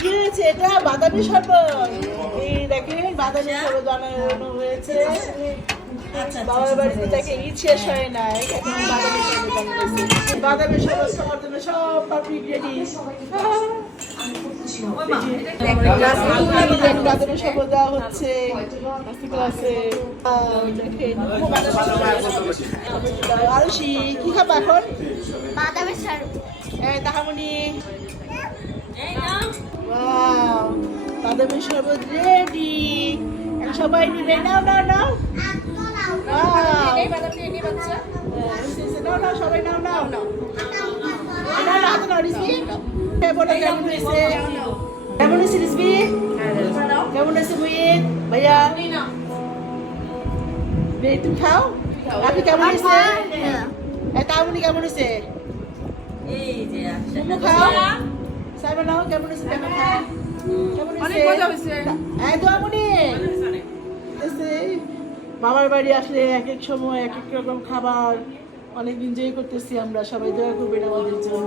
কি হয়েছে এটা? বাদামি শরবত। এই দেখেন বাদামি শরবত বানানো হয়েছে। বাবার বাড়িতে দেখে ঈদ শেষ হয় নাই, এখন বাদামি শরবত বানানো। বাদামি শরবত খাওয়ার জন্য সব পাবলিক রেডি। বাদামি শরবত দেওয়া হচ্ছে ক্লাসে। আরুষি কি খাবা এখন? বাদামের শরবত। তাহামনি বাদামের শরবত রেডি। সবাই নিবে। নাও নাও নাও সবাই নাও নাও নাও হাতে নাও। রিসবি বলো কেমন হয়েছে? কেমন হয়েছে রিসবি? কেমন হয়েছে মুহিত ভাইয়া? তুমি খাও। আপনি কেমন হয়েছে? তাহামনি কেমন হয়েছে? তুমি খাও। সাইমা নাও কেমন হয়েছে? দেখো খাও কেমন হয়েছে। বাবার বাড়ি আসলে এক এক সময় এক এক রকম খাবার অনেক এনজয় করতেছি আমরা। সবাই দোয়া করবেন আমাদের জন্য।